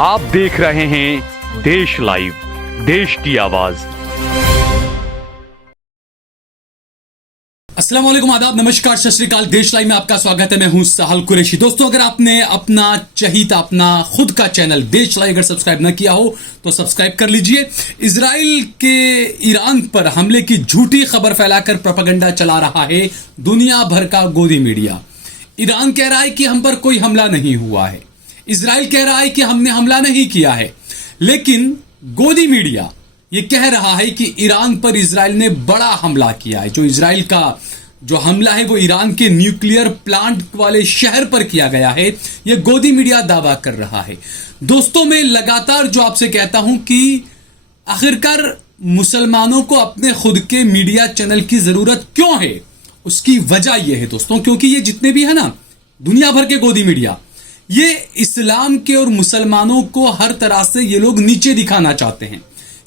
आप देख रहे हैं देश लाइव, देश की आवाज। अस्सलाम वालेकुम, आदाब, नमस्कार, सत श्री अकाल। देश लाइव में आपका स्वागत है। मैं हूं साहल कुरैशी। दोस्तों, अगर आपने अपना चहीता, अपना खुद का चैनल देश लाइव अगर सब्सक्राइब न किया हो तो सब्सक्राइब कर लीजिए। इजराइल के ईरान पर हमले की झूठी खबर फैलाकर प्रोपेगेंडा चला रहा है दुनिया भर का गोदी मीडिया। ईरान कह रहा है कि हम पर कोई हमला नहीं हुआ है, इजराइल कह रहा है कि हमने हमला नहीं किया है, लेकिन गोदी मीडिया ये कह रहा है कि ईरान पर इजराइल ने बड़ा हमला किया है। जो इजराइल का जो हमला है वो ईरान के न्यूक्लियर प्लांट वाले शहर पर किया गया है, ये गोदी मीडिया दावा कर रहा है। दोस्तों, मैं लगातार जो आपसे कहता हूं कि आखिरकार मुसलमानों को अपने खुद के मीडिया चैनल की जरूरत क्यों है, उसकी वजह यह है दोस्तों, क्योंकि ये जितने भी है ना दुनिया भर के गोदी मीडिया, ये इस्लाम के और मुसलमानों को हर तरह से ये लोग नीचे दिखाना चाहते हैं।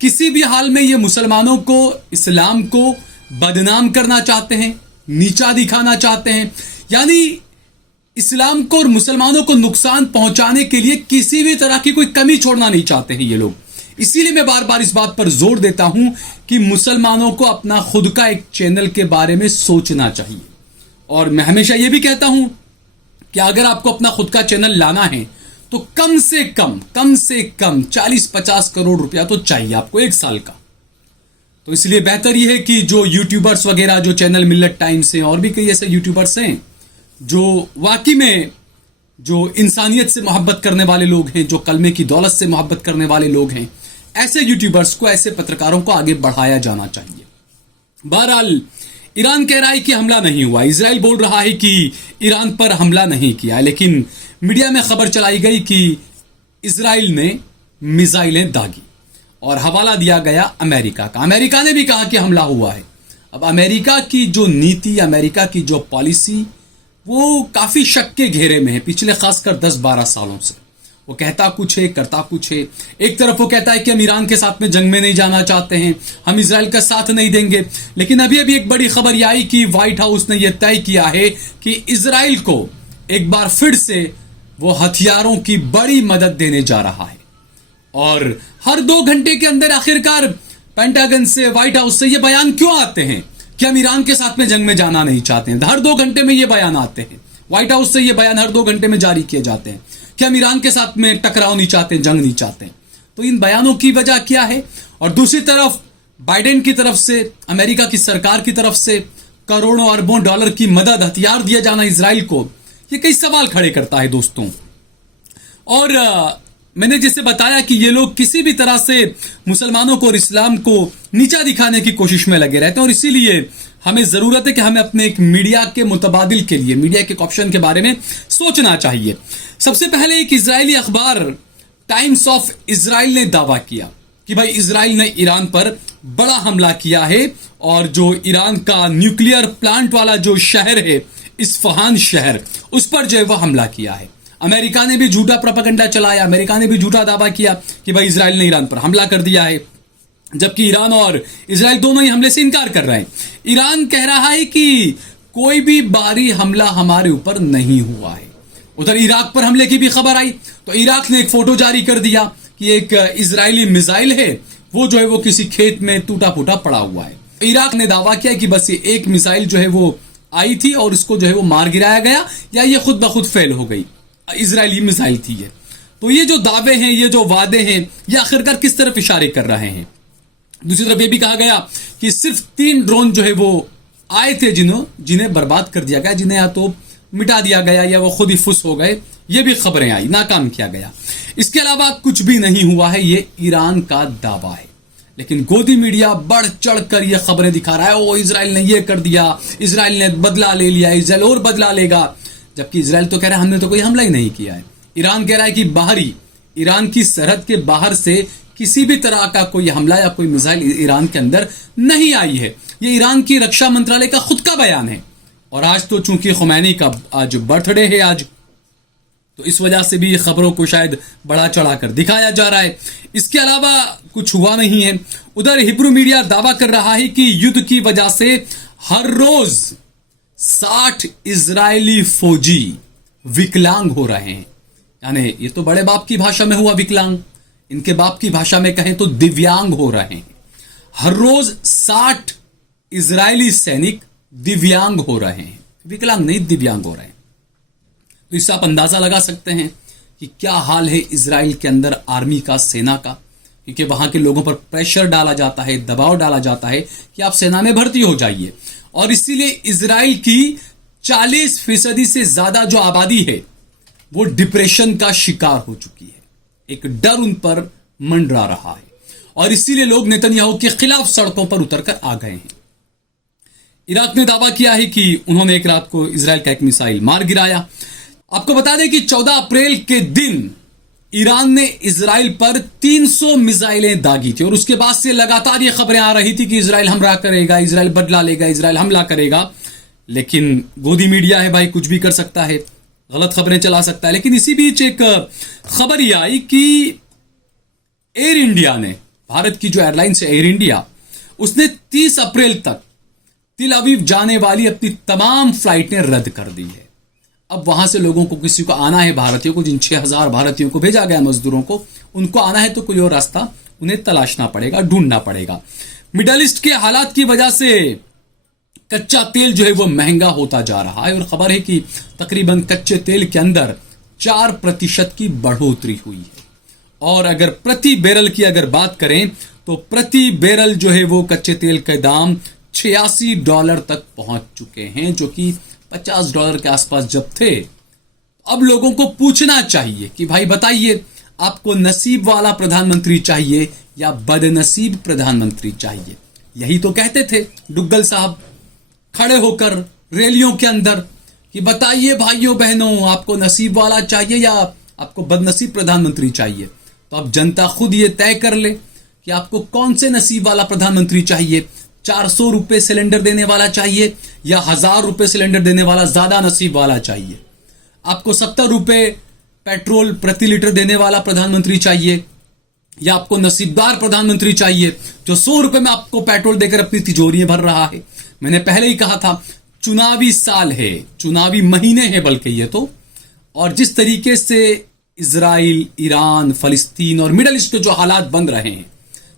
किसी भी हाल में ये मुसलमानों को, इस्लाम को बदनाम करना चाहते हैं, नीचा दिखाना चाहते हैं। यानी इस्लाम को और मुसलमानों को नुकसान पहुंचाने के लिए किसी भी तरह की कोई कमी छोड़ना नहीं चाहते हैं ये लोग। इसीलिए मैं बार बार इस बात पर जोर देता हूं कि मुसलमानों को अपना खुद का एक चैनल के बारे में सोचना चाहिए। और मैं हमेशा यह भी कहता हूं कि अगर आपको अपना खुद का चैनल लाना है तो कम से कम 40-50 करोड़ रुपया तो चाहिए आपको एक साल का। तो इसलिए बेहतर यह है कि जो यूट्यूबर्स वगैरह, जो चैनल मिल्लत टाइम्स हैं और भी कई ऐसे यूट्यूबर्स हैं जो वाकई में जो इंसानियत से मोहब्बत करने वाले लोग हैं, जो कलमे की दौलत से मोहब्बत करने वाले लोग हैं, ऐसे यूट्यूबर्स को, ऐसे पत्रकारों को आगे बढ़ाया जाना चाहिए। बहरहाल ईरान कह रहा है कि हमला नहीं हुआ, इजराइल बोल रहा है कि ईरान पर हमला नहीं किया, लेकिन मीडिया में खबर चलाई गई कि इजराइल ने मिसाइलें दागी और हवाला दिया गया अमेरिका का। अमेरिका ने भी कहा कि हमला हुआ है। अब अमेरिका की जो नीति, अमेरिका की जो पॉलिसी, वो काफी शक के घेरे में है पिछले खासकर 10-12 सालों से। वो कहता कुछ है, करता कुछ है। एक तरफ वो कहता है कि हम ईरान के साथ में जंग में नहीं जाना चाहते हैं, हम इजराइल का साथ नहीं देंगे, लेकिन अभी एक बड़ी खबर यह आई कि व्हाइट हाउस ने यह तय किया है कि इजराइल को एक बार फिर से वो हथियारों की बड़ी मदद देने जा रहा है। और हर 2 घंटे के अंदर आखिरकार पेंटागन से, व्हाइट हाउस से ये बयान क्यों आते हैं कि हम ईरान के साथ में जंग में जाना नहीं चाहते हैं? हर 2 घंटे में ये बयान आते हैं, व्हाइट हाउस से ये बयान हर 2 घंटे में जारी किए जाते हैं कि हम ईरान के साथ में टकराव नहीं चाहते, जंग नहीं चाहते। तो इन बयानों की वजह क्या है? और दूसरी तरफ बाइडेन की तरफ से, अमेरिका की सरकार की तरफ से करोड़ों अरबों डॉलर की मदद, हथियार दिया जाना इजराइल को, ये कई सवाल खड़े करता है दोस्तों। और मैंने जैसे बताया कि ये लोग किसी भी तरह से मुसलमानों को और इस्लाम को नीचा दिखाने की कोशिश में लगे रहते हैं। और इसीलिए हमें जरूरत है कि हमें अपने एक मीडिया के मुतबादिल के लिए, मीडिया के ऑप्शन के बारे में सोचना चाहिए। सबसे पहले एक इजरायली अखबार टाइम्स ऑफ इजराइल ने दावा किया कि भाई इजराइल ने ईरान पर बड़ा हमला किया है और जो ईरान का न्यूक्लियर प्लांट वाला जो शहर है, इस्फहान शहर, उस पर जो है वह हमला किया है। अमेरिका ने भी झूठा प्रोपेगेंडा चलाया, अमेरिका ने भी झूठा दावा किया कि भाई इजराइल ने ईरान पर हमला कर दिया है, जबकि ईरान और इजराइल दोनों ही हमले से इनकार कर रहे हैं। ईरान कह रहा है कि कोई भी बाहरी हमला हमारे ऊपर नहीं हुआ है। उधर इराक पर हमले की भी खबर आई तो इराक ने एक फोटो जारी कर दिया कि एक इजरायली मिसाइल है, वो जो है वो किसी खेत में टूटा फूटा पड़ा हुआ है। इराक ने दावा किया कि बस ये एक मिसाइल जो है वो आई थी और इसको जो है वो मार गिराया गया, या ये खुद ब खुद फेल हो गई, इजरायली मिसाइल थी ये। तो ये जो दावे हैं, ये जो वादे हैं, ये आखिरकार किस तरफ इशारे कर रहे हैं? दूसरी तरफ ये भी कहा गया कि सिर्फ 3 ड्रोन जो है वो आए थे जिन्हें बर्बाद कर दिया गया, जिन्हें या तो मिटा दिया गया या वो खुद ही फुस हो गए। ये भी खबरें आई, नाकाम किया गया। इसके अलावा कुछ भी नहीं हुआ है, ये ईरान का दावा है। लेकिन गोदी मीडिया बढ़ चढ़ कर ये खबरें दिखा रहा है, ओ इजराइल ने ये कर दिया, इजराइल ने बदला ले लिया, इजराइल और बदला लेगा। जबकि इजराइल तो कह रहा है हमने तो कोई हमला ही नहीं किया है। ईरान कह रहा है कि बाहरी, ईरान की सरहद के बाहर से किसी भी तरह का कोई हमला या कोई मिसाइल ईरान के अंदर नहीं आई है। ये ईरान की रक्षा मंत्रालय का खुद का बयान है। और आज तो चूंकि खुमैनी का आज बर्थडे है आज, तो इस वजह से भी खबरों को शायद बढ़ा चढ़ा कर दिखाया जा रहा है। इसके अलावा कुछ हुआ नहीं है। उधर हिब्रू मीडिया दावा कर रहा है कि युद्ध की वजह से हर रोज 60 इजरायली फौजी विकलांग हो रहे हैं। यानी ये तो बड़े बाप की भाषा में हुआ विकलांग, इनके बाप की भाषा में कहें तो दिव्यांग हो रहे हैं। हर रोज 60 इजरायली सैनिक दिव्यांग हो रहे हैं, विकलांग नहीं दिव्यांग हो रहे हैं। तो इससे आप अंदाजा लगा सकते हैं कि क्या हाल है इजराइल के अंदर आर्मी का, सेना का, क्योंकि वहां के लोगों पर प्रेशर डाला जाता है, दबाव डाला जाता है कि आप सेना में भर्ती हो जाइए। और इसीलिए इजराइल की 40% से ज्यादा जो आबादी है वो डिप्रेशन का शिकार हो चुकी है। एक डर उन पर मंडरा रहा है और इसीलिए लोग नेतन्याहू के खिलाफ सड़कों पर उतरकर आ गए हैं। इराक ने दावा किया है कि उन्होंने एक रात को इजराइल का एक मिसाइल मार गिराया। आपको बता दें कि 14 अप्रैल के दिन ईरान ने इजराइल पर 300 मिसाइलें दागी थी और उसके बाद से लगातार ये खबरें आ रही थी कि इजराइल हमला करेगा, इजराइल बदला लेगा, इजराइल हमला करेगा। लेकिन गोदी मीडिया है भाई, कुछ भी कर सकता है, गलत खबरें चला सकता है। लेकिन इसी बीच एक खबर ये आई कि एयर इंडिया ने, भारत की जो एयरलाइंस है एयर इंडिया, उसने 30 अप्रैल तक तिल अवीव जाने वाली अपनी तमाम फ्लाइटें रद्द कर दी है। अब वहां से लोगों को, किसी को आना है, भारतीयों को, जिन 6000 भारतीयों को भेजा गया मजदूरों को, उनको आना है तो कोई और रास्ता उन्हें तलाशना पड़ेगा, ढूंढना पड़ेगा। मिडल ईस्ट के हालात की वजह से कच्चा तेल जो है वो महंगा होता जा रहा है और खबर है कि तकरीबन कच्चे तेल के अंदर 4% की बढ़ोतरी हुई है। और अगर प्रति बैरल की अगर बात करें तो प्रति बैरल जो है वो कच्चे तेल के दाम $86 तक पहुंच चुके हैं, जो कि $50 के आसपास जब थे। अब लोगों को पूछना चाहिए कि भाई बताइए, आपको नसीब वाला प्रधानमंत्री चाहिए या बदनसीब प्रधानमंत्री चाहिए? यही तो कहते थे डुग्गल साहब खड़े होकर रैलियों के अंदर कि बताइए भाइयों बहनों, आपको नसीब वाला चाहिए या आपको बदनसीब प्रधानमंत्री चाहिए? तो अब जनता खुद ये तय कर ले कि आपको कौन से नसीब वाला प्रधानमंत्री चाहिए। 400 रुपए सिलेंडर देने वाला चाहिए या 1000 रुपए सिलेंडर देने वाला ज्यादा नसीब वाला चाहिए? आपको 70 रुपए पेट्रोल प्रति लीटर देने वाला प्रधानमंत्री चाहिए या आपको नसीबदार प्रधानमंत्री चाहिए जो 100 रुपए में आपको पेट्रोल देकर अपनी तिजोरियां भर रहा है? मैंने पहले ही कहा था, चुनावी साल है, चुनावी महीने हैं बल्कि ये तो। और जिस तरीके से इजराइल, ईरान, फलस्तीन और मिडल ईस्ट के जो हालात बन रहे हैं,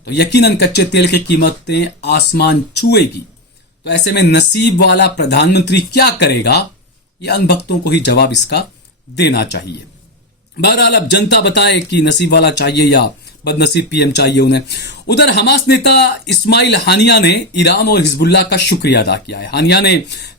तो यकीनन कच्चे तेल की कीमतें आसमान छुएगी। तो ऐसे में नसीब वाला प्रधानमंत्री क्या करेगा, ये अनभक्तों को ही जवाब इसका देना चाहिए। बहरहाल अब जनता बताए कि नसीब वाला चाहिए या बदनसीब पीएम चाहिए उन्हें। उधर हमास नेता इस्माइल हानिया ने ईरान और हिजबुल्लाह का शुक्रिया अदा किया है। हानिया ने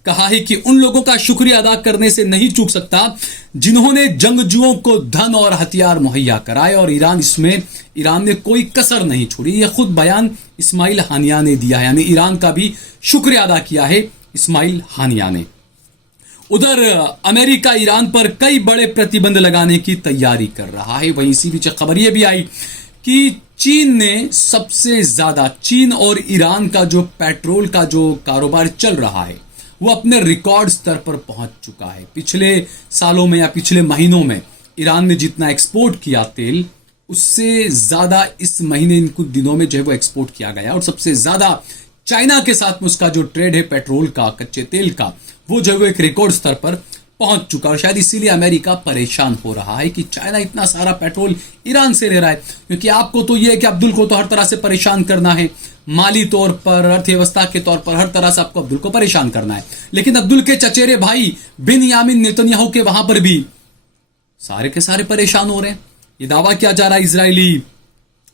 कहा है कि उन लोगों का शुक्रिया अदा करने से नहीं चूक सकता जिन्होंने जंगजुओं को धन और हथियार मुहैया कराए, और ईरान ने कोई कसर नहीं छोड़ी। यह खुद बयान इस्माइल हानिया ने दिया है, यानी ईरान का भी शुक्रिया अदा किया है इस्माइल हानिया ने। उधर अमेरिका ईरान पर कई बड़े प्रतिबंध लगाने की तैयारी कर रहा है। वहीं इसी बीच खबर यह भी आई कि चीन ने सबसे ज्यादा, चीन और ईरान का जो पेट्रोल का जो कारोबार चल रहा है वो अपने रिकॉर्ड स्तर पर पहुंच चुका है। पिछले सालों में या पिछले महीनों में ईरान ने जितना एक्सपोर्ट किया तेल, उससे ज्यादा इस महीने इन कुछ दिनों में जो है वो एक्सपोर्ट किया गया। और सबसे ज्यादा चाइना के साथ में उसका जो ट्रेड है पेट्रोल का, कच्चे तेल का, वो जो है वो एक रिकॉर्ड स्तर पर पहुंच चुका। और शायद इसीलिए अमेरिका परेशान हो रहा है कि चाइना इतना सारा पेट्रोल ईरान से ले रहा है। क्योंकि आपको तो ये है कि अब्दुल को तो हर तरह से परेशान करना है, माली तौर पर, अर्थव्यवस्था के तौर पर, हर तरह से आपको अब्दुल को परेशान करना है। लेकिन अब्दुल के चचेरे भाई बिनयामिन नेतन्याहू के वहां पर भी सारे के सारे परेशान हो रहे हैं। ये दावा किया जा रहा है इजरायली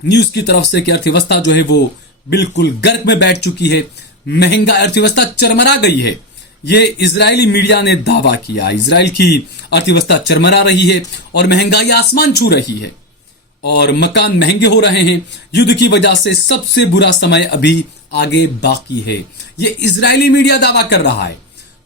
न्यूज की तरफ से कि अर्थव्यवस्था जो है वो बिल्कुल गर्क में बैठ चुकी है, महंगा, अर्थव्यवस्था चरमरा गई है। ये इजरायली मीडिया ने दावा किया। इजराइल की अर्थव्यवस्था चरमरा रही है और महंगाई आसमान छू रही है और मकान महंगे हो रहे हैं। युद्ध की वजह से सबसे बुरा समय अभी आगे बाकी है, ये इजरायली मीडिया दावा कर रहा है।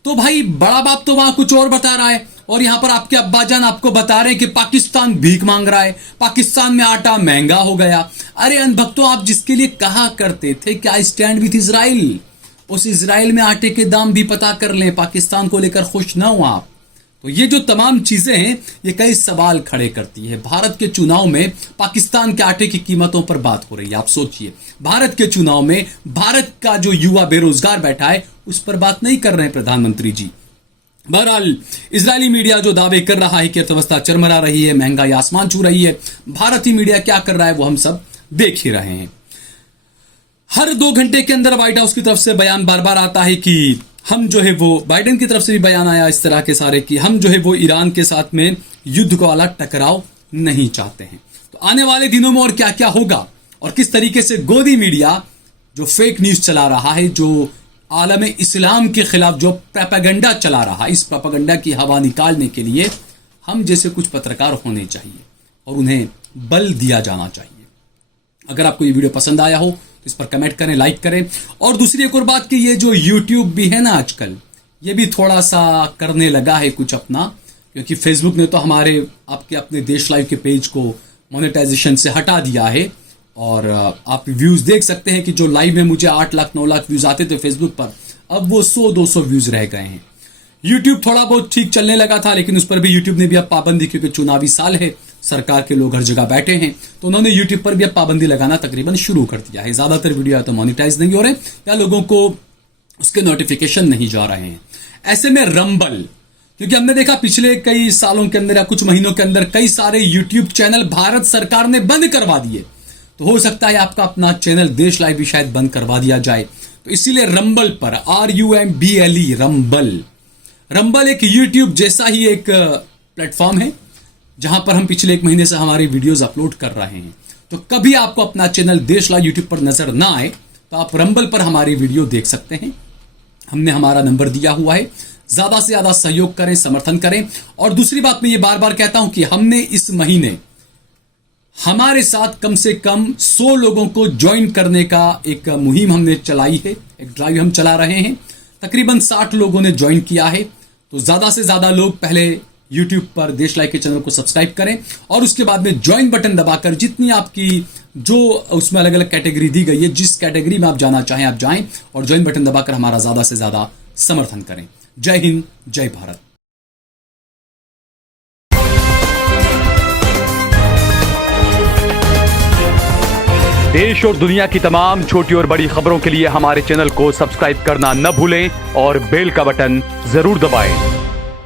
तो भाई बड़ा बाप तो वहां कुछ और बता रहा है और यहां पर आपके अब्बाजान आपको बता रहे हैं कि पाकिस्तान भीख मांग रहा है, पाकिस्तान में आटा महंगा हो गया। अरे अनभक्तों, आप जिसके लिए कहा करते थे क्या स्टैंड विथ इजराइल, उस इजराइल में आटे के दाम भी पता कर लें, पाकिस्तान को लेकर खुश ना हो आप। तो ये जो तमाम चीजें हैं ये कई सवाल खड़े करती है। भारत के चुनाव में पाकिस्तान के आटे की कीमतों पर बात हो रही है। आप सोचिए, भारत के चुनाव में भारत का जो युवा बेरोजगार बैठा है उस पर बात नहीं कर रहे हैं प्रधानमंत्री जी। बहरहाल इजरायली मीडिया जो दावे कर रहा है कि अर्थव्यवस्था चरमरा रही है, महंगाई आसमान छू रही है, भारतीय मीडिया क्या कर रहा है वो हम सब देख ही रहे हैं। हर 2 घंटे के अंदर व्हाइट हाउस की तरफ से बयान बार बार आता है कि हम जो है वो, बाइडेन की तरफ से भी बयान आया इस तरह के सारे कि हम जो है वो ईरान के साथ में युद्ध को वाला टकराव नहीं चाहते हैं। तो आने वाले दिनों में और क्या क्या होगा और किस तरीके से गोदी मीडिया जो फेक न्यूज चला रहा है, जो आलम इस्लाम के खिलाफ जो प्रोपेगेंडा चला रहा है, इस प्रोपेगेंडा की हवा निकालने के लिए हम जैसे कुछ पत्रकार होने चाहिए और उन्हें बल दिया जाना चाहिए। अगर आपको ये वीडियो पसंद आया हो तो इस पर कमेंट करें, लाइक करें। और दूसरी एक और बात कि ये जो यूट्यूब भी है ना आजकल, ये भी थोड़ा सा करने लगा है कुछ अपना, क्योंकि फेसबुक ने तो हमारे आपके अपने देश लाइव के पेज को मोनेटाइजेशन से हटा दिया है। और आप व्यूज देख सकते हैं कि जो लाइव में मुझे 8 लाख 9 लाख व्यूज आते थे फेसबुक पर, अब वो 100-200 व्यूज रह गए हैं। यूट्यूब थोड़ा बहुत ठीक चलने लगा था, लेकिन उस पर भी यूट्यूब ने भी अब पाबंदी, क्योंकि चुनावी साल है, सरकार के लोग हर जगह बैठे हैं, तो उन्होंने यूट्यूब पर भी अब पाबंदी लगाना तकरीबन शुरू कर दिया है। ज्यादातर वीडियो या तो मोनिटाइज नहीं हो रहे या लोगों को उसके नोटिफिकेशन नहीं जा रहे हैं। ऐसे में रंबल, क्योंकि हमने देखा पिछले कई सालों के अंदर या कुछ महीनों के अंदर कई सारे यूट्यूब चैनल भारत सरकार ने बंद करवा दिए, तो हो सकता है आपका अपना चैनल देश लाइव भी शायद बंद करवा दिया जाए। तो इसीलिए रंबल पर, RUMBLE, रंबल एक यूट्यूब जैसा ही एक प्लेटफॉर्म है जहां पर हम पिछले 1 महीने से हमारी वीडियोस अपलोड कर रहे हैं। तो कभी आपको अपना चैनल देश लाइव यूट्यूब पर नजर ना आए तो आप रंबल पर हमारी वीडियो देख सकते हैं। हमने हमारा नंबर दिया हुआ है, ज्यादा से ज्यादा सहयोग करें, समर्थन करें। और दूसरी बात मैं ये बार बार कहता हूं कि हमने इस महीने हमारे साथ कम से कम 100 लोगों को ज्वाइन करने का एक मुहिम हमने चलाई है, एक ड्राइव हम चला रहे हैं। तकरीबन 60 लोगों ने ज्वाइन किया है। तो ज्यादा से ज्यादा लोग पहले YouTube पर देश लाइव के चैनल को सब्सक्राइब करें और उसके बाद में ज्वाइन बटन दबाकर जितनी आपकी जो उसमें अलग अलग कैटेगरी दी गई है, जिस कैटेगरी में आप जाना चाहें आप जाएं और ज्वाइन बटन दबाकर हमारा ज्यादा से ज्यादा समर्थन करें। जय हिंद, जय भारत। देश और दुनिया की तमाम छोटी और बड़ी खबरों के लिए हमारे चैनल को सब्सक्राइब करना न भूलें और बेल का बटन जरूर दबाएं।